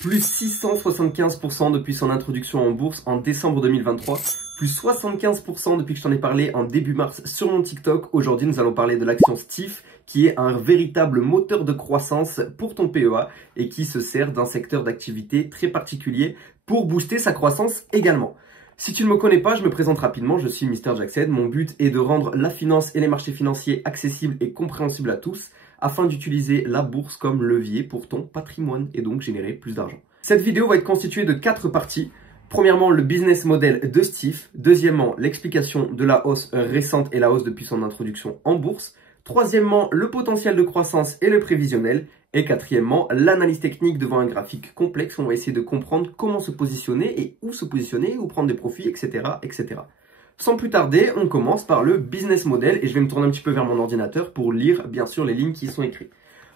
Plus 675% depuis son introduction en bourse en décembre 2023. Plus 75% depuis que je t'en ai parlé en début mars sur mon TikTok. Aujourd'hui, nous allons parler de l'action STIF, qui est un véritable moteur de croissance pour ton PEA et qui se sert d'un secteur d'activité très particulier pour booster sa croissance également. Si tu ne me connais pas, je me présente rapidement, je suis Mr. Jackson. Mon but est de rendre la finance et les marchés financiers accessibles et compréhensibles à tous afin d'utiliser la bourse comme levier pour ton patrimoine et donc générer plus d'argent. Cette vidéo va être constituée de 4 parties. Premièrement, le business model de STIF. Deuxièmement, l'explication de la hausse récente et la hausse depuis son introduction en bourse. Troisièmement, le potentiel de croissance et le prévisionnel. Et quatrièmement, l'analyse technique devant un graphique complexe. On va essayer de comprendre comment se positionner et où se positionner, où prendre des profits, etc., etc. Sans plus tarder, on commence par le business model et je vais me tourner un petit peu vers mon ordinateur pour lire bien sûr les lignes qui y sont écrites.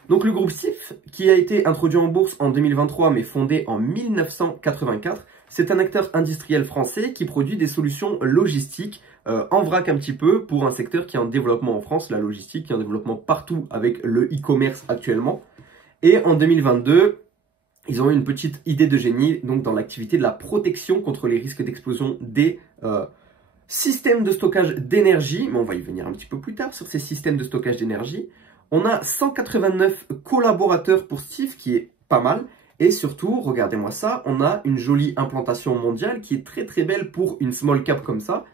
Donc le groupe STIF, qui a été introduit en bourse en 2023 mais fondé en 1984, c'est un acteur industriel français qui produit des solutions logistiques en vrac un petit peu pour un secteur qui est en développement en France, la logistique qui est en développement partout avec le e-commerce actuellement. Et en 2022, ils ont eu une petite idée de génie donc dans l'activité de la protection contre les risques d'explosion des systèmes de stockage d'énergie, mais on va y venir un petit peu plus tard sur ces systèmes de stockage d'énergie. On a 189 collaborateurs pour STIF, qui est pas mal. Et surtout, regardez-moi ça, on a une jolie implantation mondiale qui est très très belle pour une small cap comme ça.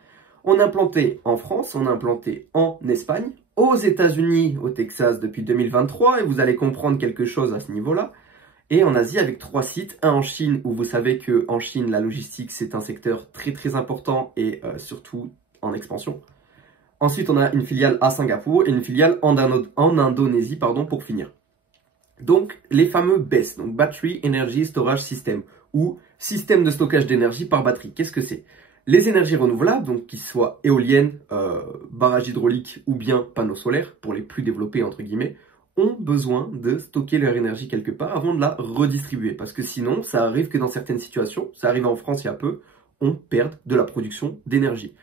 On a implanté en France, on a implanté en Espagne, aux États-Unis, au Texas depuis 2023, et vous allez comprendre quelque chose à ce niveau-là. Et en Asie avec 3 sites, un en Chine où vous savez qu'en Chine la logistique c'est un secteur très très important et surtout en expansion. Ensuite on a une filiale à Singapour et une filiale en Indonésie pour finir. Donc les fameux BESS, donc Battery Energy Storage System ou système de stockage d'énergie par batterie. Qu'est-ce que c'est? Les énergies renouvelables, donc qu'ils soient éoliennes, barrages hydrauliques ou bien panneaux solaires pour les plus développés entre guillemets, ont besoin de stocker leur énergie quelque part avant de la redistribuer. Parce que sinon, ça arrive que dans certaines situations, ça arrive en France il y a peu, on perd de la production d'énergie.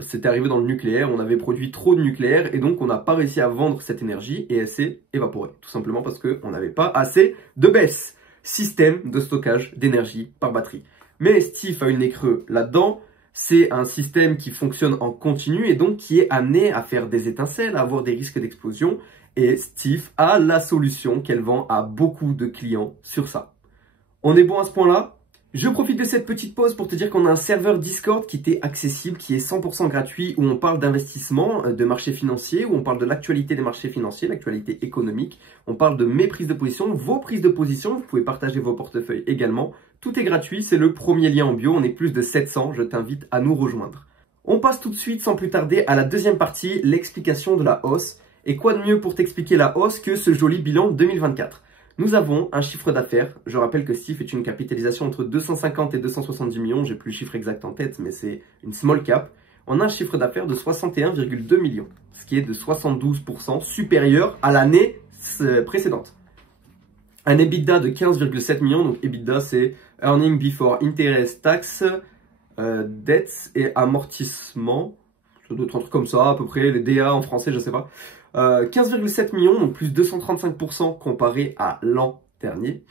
C'était arrivé dans le nucléaire, on avait produit trop de nucléaire et donc on n'a pas réussi à vendre cette énergie et elle s'est évaporée. Tout simplement parce qu'on n'avait pas assez de BESS, système de stockage d'énergie par batterie. Mais STIF a une nez creux là-dedans. C'est un système qui fonctionne en continu et donc qui est amené à faire des étincelles, à avoir des risques d'explosion. Et STIF a la solution qu'elle vend à beaucoup de clients sur ça. On est bon à ce point-là? Je profite de cette petite pause pour te dire qu'on a un serveur Discord qui t'est accessible, qui est 100% gratuit, où on parle d'investissement, de marché financier, où on parle de l'actualité des marchés financiers, l'actualité économique. On parle de mes prises de position, vos prises de position. Vous pouvez partager vos portefeuilles également. Tout est gratuit, c'est le premier lien en bio. On est plus de 700, je t'invite à nous rejoindre. On passe tout de suite, sans plus tarder, à la deuxième partie, l'explication de la hausse. Et quoi de mieux pour t'expliquer la hausse que ce joli bilan 2024? Nous avons un chiffre d'affaires. Je rappelle que STIF est une capitalisation entre 250 et 270 millions. J'ai plus le chiffre exact en tête, mais c'est une small cap. On a un chiffre d'affaires de 61,2 millions, ce qui est de 72% supérieur à l'année précédente. Un EBITDA de 15,7 millions. Donc EBITDA, c'est Earning Before Interest, Tax, Dettes et Amortissement. Ça doit être un truc comme ça, à peu près. Les DA en français, je sais pas. 15,7 millions, donc plus 235% comparé à l'an dernier.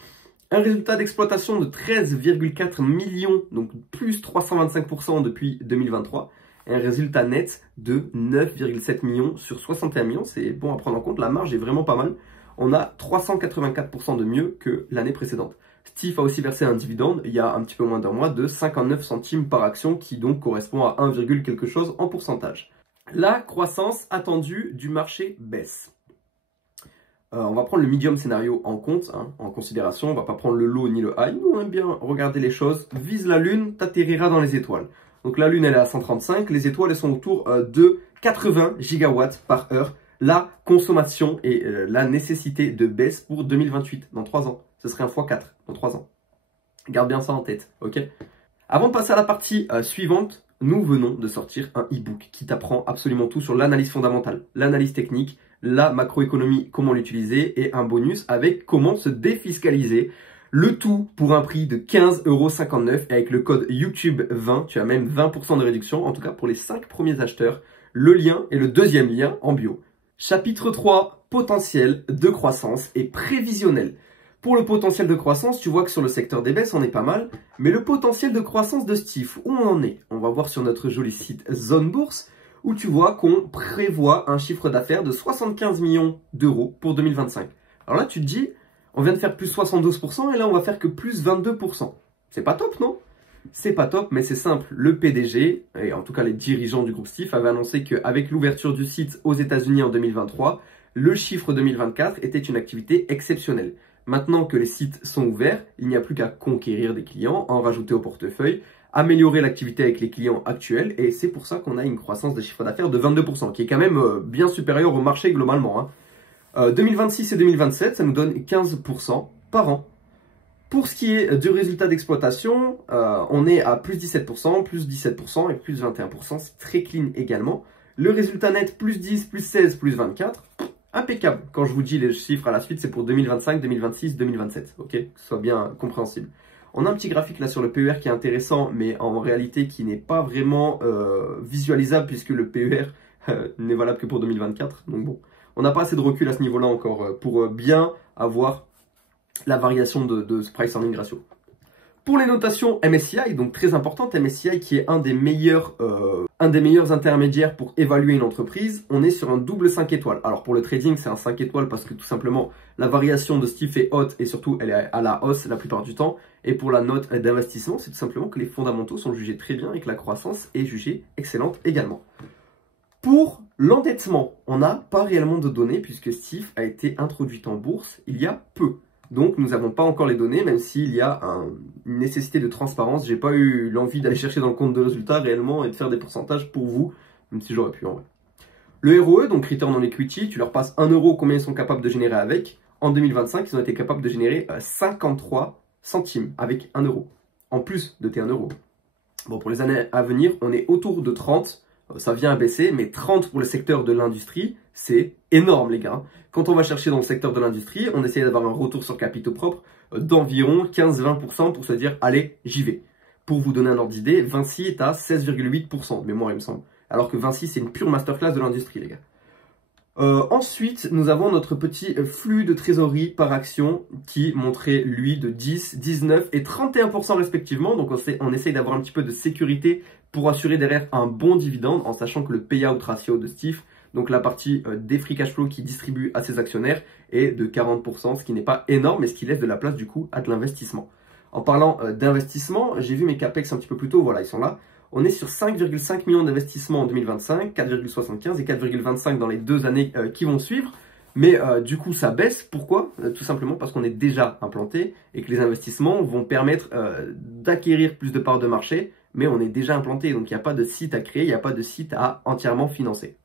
Un résultat d'exploitation de 13,4 millions, donc plus 325% depuis 2023. Et un résultat net de 9,7 millions sur 61 millions. C'est bon à prendre en compte, la marge est vraiment pas mal. On a 384% de mieux que l'année précédente. STIF a aussi versé un dividende, il y a un petit peu moins d'un mois, de 59 centimes par action, qui donc correspond à 1, quelque chose en pourcentage. La croissance attendue du marché baisse. On va prendre le medium scénario en compte, en considération. On va pas prendre le low ni le high. Nous, on aime bien regarder les choses. Vise la lune, t'atterriras dans les étoiles. Donc la lune, elle est à 135. Les étoiles, elles sont autour de 80 gigawatts par heure. La consommation et la nécessité de baisse pour 2028, dans 3 ans. Ce serait un x4 dans 3 ans. Garde bien ça en tête, ok? Avant de passer à la partie suivante, nous venons de sortir un e-book qui t'apprend absolument tout sur l'analyse fondamentale, l'analyse technique, la macroéconomie, comment l'utiliser et un bonus avec comment se défiscaliser. Le tout pour un prix de 15,59 € et avec le code YouTube20, tu as même 20% de réduction, en tout cas pour les 5 premiers acheteurs. Le lien est le deuxième lien en bio. Chapitre 3, potentiel de croissance et prévisionnel. Pour le potentiel de croissance, tu vois que sur le secteur des baisses, on est pas mal. Mais le potentiel de croissance de Stif, où on en est? On va voir sur notre joli site Zone Bourse, où tu vois qu'on prévoit un chiffre d'affaires de 75 millions d'euros pour 2025. Alors là, tu te dis, on vient de faire plus 72% et là, on va faire que plus 22%. C'est pas top, non? C'est pas top, mais c'est simple. Le PDG, et en tout cas les dirigeants du groupe Stif, avaient annoncé qu'avec l'ouverture du site aux États-Unis en 2023, le chiffre 2024 était une activité exceptionnelle. Maintenant que les sites sont ouverts, il n'y a plus qu'à conquérir des clients, en rajouter au portefeuille, améliorer l'activité avec les clients actuels, et c'est pour ça qu'on a une croissance de chiffre d'affaires de 22%, qui est quand même bien supérieure au marché globalement. 2026 et 2027, ça nous donne 15% par an. Pour ce qui est du résultat d'exploitation, on est à plus 17%, plus 17% et plus 21%, c'est très clean également. Le résultat net, plus 10, plus 16, plus 24, impeccable. Quand je vous dis les chiffres à la suite, c'est pour 2025, 2026, 2027, ok? Que ce soit bien compréhensible. On a un petit graphique là sur le PER qui est intéressant, mais en réalité qui n'est pas vraiment visualisable puisque le PER n'est valable que pour 2024. Donc bon, on n'a pas assez de recul à ce niveau-là encore pour bien avoir la variation de ce price earning ratio. Pour les notations MSCI, donc très importante, MSCI qui est un des meilleurs intermédiaires pour évaluer une entreprise, on est sur un double 5 étoiles. Alors pour le trading, c'est un 5 étoiles parce que tout simplement, la variation de Stif est haute et surtout elle est à la hausse la plupart du temps. Et pour la note d'investissement, c'est tout simplement que les fondamentaux sont jugés très bien et que la croissance est jugée excellente également. Pour l'endettement, on n'a pas réellement de données puisque Stif a été introduite en bourse il y a peu. Donc, nous n'avons pas encore les données, même s'il y a une nécessité de transparence. J'ai pas eu l'envie d'aller chercher dans le compte de résultats réellement et de faire des pourcentages pour vous, même si j'aurais pu en vrai. Le ROE, donc Return on Equity, tu leur passes 1 euro, combien ils sont capables de générer avec. En 2025, ils ont été capables de générer 53 centimes avec 1 euro, en plus de tes 1 euro. Bon, pour les années à venir, on est autour de 30. Ça vient à baisser, mais 30 pour le secteur de l'industrie, c'est énorme les gars. Quand on va chercher dans le secteur de l'industrie, on essaye d'avoir un retour sur capitaux propres d'environ 15-20% pour se dire, allez, j'y vais. Pour vous donner un ordre d'idée, Vinci est à 16,8% de mémoire il me semble. Alors que Vinci c'est une pure masterclass de l'industrie les gars. Ensuite, nous avons notre petit flux de trésorerie par action qui montrait lui de 10, 19 et 31% respectivement. Donc on essaye d'avoir un petit peu de sécurité pour assurer derrière un bon dividende en sachant que le payout ratio de Stif, donc la partie des free cash flow qui distribue à ses actionnaires, est de 40%, ce qui n'est pas énorme mais ce qui laisse de la place du coup à de l'investissement. En parlant d'investissement, j'ai vu mes capex un petit peu plus tôt, voilà ils sont là. On est sur 5,5 millions d'investissements en 2025, 4,75 et 4,25 dans les 2 années qui vont suivre. Mais du coup, ça baisse. Pourquoi? Tout simplement parce qu'on est déjà implanté et que les investissements vont permettre d'acquérir plus de parts de marché. Mais on est déjà implanté, donc il n'y a pas de site à créer, il n'y a pas de site à entièrement financer.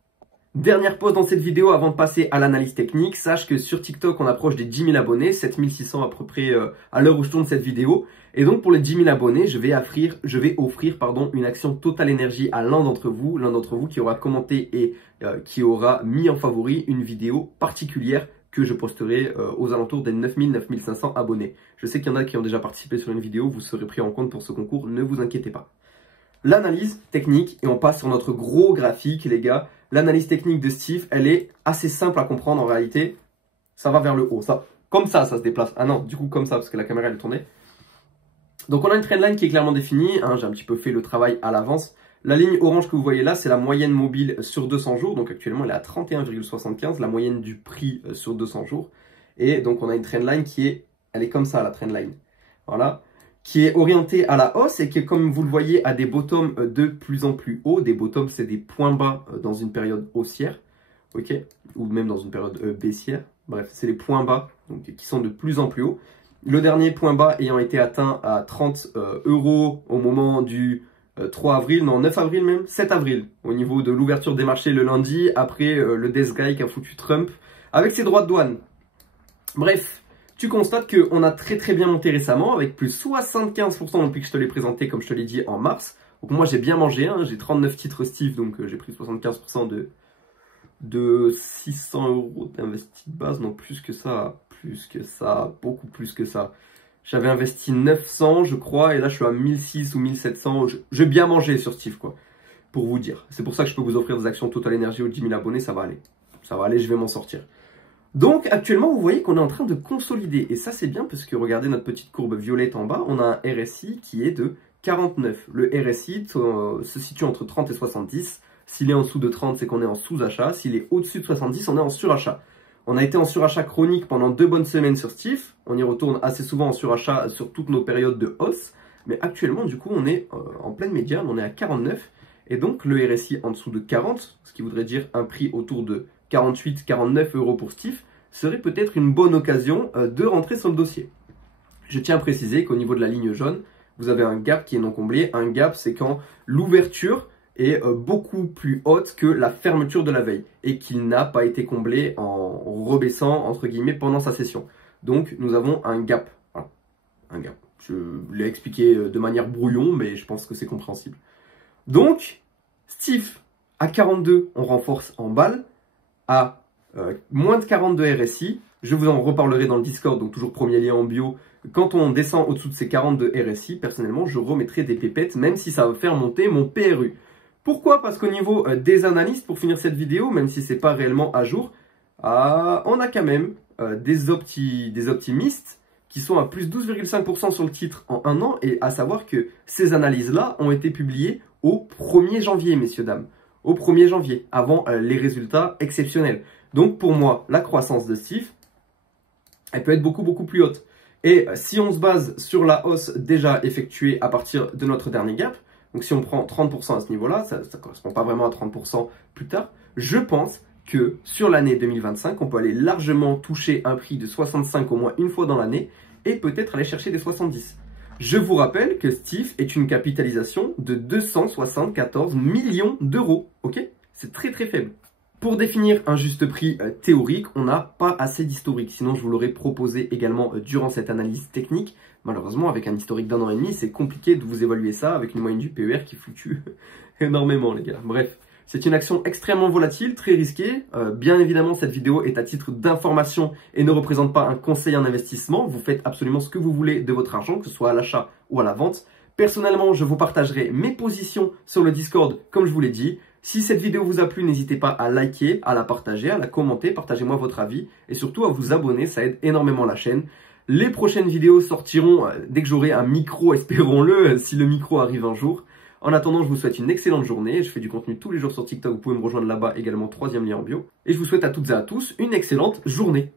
Dernière pause dans cette vidéo avant de passer à l'analyse technique. Sache que sur TikTok, on approche des 10 000 abonnés, 7 600 à peu près à l'heure où je tourne cette vidéo. Et donc pour les 10 000 abonnés, je vais offrir une action Total Energy à l'un d'entre vous qui aura commenté et qui aura mis en favori une vidéo particulière que je posterai aux alentours des 9 000, 9 500 abonnés. Je sais qu'il y en a qui ont déjà participé sur une vidéo, vous serez pris en compte pour ce concours, ne vous inquiétez pas. L'analyse technique, et on passe sur notre gros graphique les gars. L'analyse technique de Stif, elle est assez simple à comprendre en réalité. Ça va vers le haut, comme ça se déplace. Ah non, du coup comme ça parce que la caméra elle est tournée. Donc on a une trendline qui est clairement définie, j'ai un petit peu fait le travail à l'avance. La ligne orange que vous voyez là, c'est la moyenne mobile sur 200 jours. Donc actuellement elle est à 31,75, la moyenne du prix sur 200 jours. Et donc on a une trendline elle est comme ça la trendline. Voilà. Qui est orientée à la hausse et qui, comme vous le voyez, a des bottoms de plus en plus hauts. Des bottoms, c'est des points bas dans une période haussière, ok, ou même dans une période baissière. Bref, c'est les points bas donc, qui sont de plus en plus hauts. Le dernier point bas ayant été atteint à 30 € au moment du 3 avril, non 9 avril même, 7 avril, au niveau de l'ouverture des marchés le lundi, après le Death Guy qu'a foutu Trump, avec ses droits de douane. Bref. Tu constates qu'on a très bien monté récemment avec plus 75% depuis que je te l'ai présenté comme je te l'ai dit en mars. Donc moi j'ai bien mangé, j'ai 39 titres Stif donc j'ai pris 75% de 600 € d'investi de base. Non plus que ça, beaucoup plus que ça. J'avais investi 900 je crois et là je suis à 1600 ou 1700. J'ai bien mangé sur Stif quoi, pour vous dire. C'est pour ça que je peux vous offrir des actions Total Energy aux 10 000 abonnés, ça va aller. Ça va aller, je vais m'en sortir. Donc actuellement, vous voyez qu'on est en train de consolider. Et ça, c'est bien parce que regardez notre petite courbe violette en bas, on a un RSI qui est de 49. Le RSI se situe entre 30 et 70. S'il est en dessous de 30, c'est qu'on est en sous-achat. S'il est au-dessus de 70, on est en surachat. On a été en surachat chronique pendant 2 bonnes semaines sur STIF. On y retourne assez souvent en surachat sur toutes nos périodes de hausse. Mais actuellement, du coup, on est en pleine médiane, on est à 49. Et donc, le RSI en dessous de 40, ce qui voudrait dire un prix autour de 48-49 euros pour STIF, serait peut-être une bonne occasion de rentrer sur le dossier. Je tiens à préciser qu'au niveau de la ligne jaune, vous avez un gap qui est non comblé. Un gap, c'est quand l'ouverture est beaucoup plus haute que la fermeture de la veille et qu'il n'a pas été comblé en rebaissant, entre guillemets, pendant sa session. Donc, nous avons un gap. Voilà. Un gap. Je l'ai expliqué de manière brouillon, mais je pense que c'est compréhensible. Donc, STIF à 42, on renforce en balle. À moins de 42 RSI, je vous en reparlerai dans le Discord, donc toujours premier lien en bio. Quand on descend au-dessous de ces 42 RSI, personnellement, je remettrai des pépettes, même si ça va faire monter mon PRU. Pourquoi? Parce qu'au niveau des analystes, pour finir cette vidéo, même si ce n'est pas réellement à jour, on a quand même des optimistes qui sont à plus 12,5% sur le titre en un an, et à savoir que ces analyses-là ont été publiées au 1er janvier, messieurs, dames. Au 1er janvier, avant les résultats exceptionnels. Donc pour moi, la croissance de STIF, elle peut être beaucoup plus haute. Et si on se base sur la hausse déjà effectuée à partir de notre dernier gap, donc si on prend 30% à ce niveau-là, ça ne correspond pas vraiment à 30% plus tard, je pense que sur l'année 2025, on peut aller largement toucher un prix de 65 au moins une fois dans l'année et peut-être aller chercher des 70. Je vous rappelle que STIF est une capitalisation de 274 millions d'euros, ok? C'est très faible. Pour définir un juste prix théorique, on n'a pas assez d'historique, sinon je vous l'aurais proposé également durant cette analyse technique. Malheureusement, avec un historique d'1 an et demi, c'est compliqué de vous évaluer ça avec une moyenne du PER qui fluctue énormément, les gars. Bref. C'est une action extrêmement volatile, très risquée. Bien évidemment, cette vidéo est à titre d'information et ne représente pas un conseil en investissement. Vous faites absolument ce que vous voulez de votre argent, que ce soit à l'achat ou à la vente. Personnellement, je vous partagerai mes positions sur le Discord, comme je vous l'ai dit. Si cette vidéo vous a plu, n'hésitez pas à liker, à la partager, à la commenter, partagez-moi votre avis et surtout à vous abonner, ça aide énormément la chaîne. Les prochaines vidéos sortiront dès que j'aurai un micro, espérons-le, si le micro arrive un jour. En attendant, je vous souhaite une excellente journée. Je fais du contenu tous les jours sur TikTok. Vous pouvez me rejoindre là-bas également, 3e lien en bio. Et je vous souhaite à toutes et à tous une excellente journée.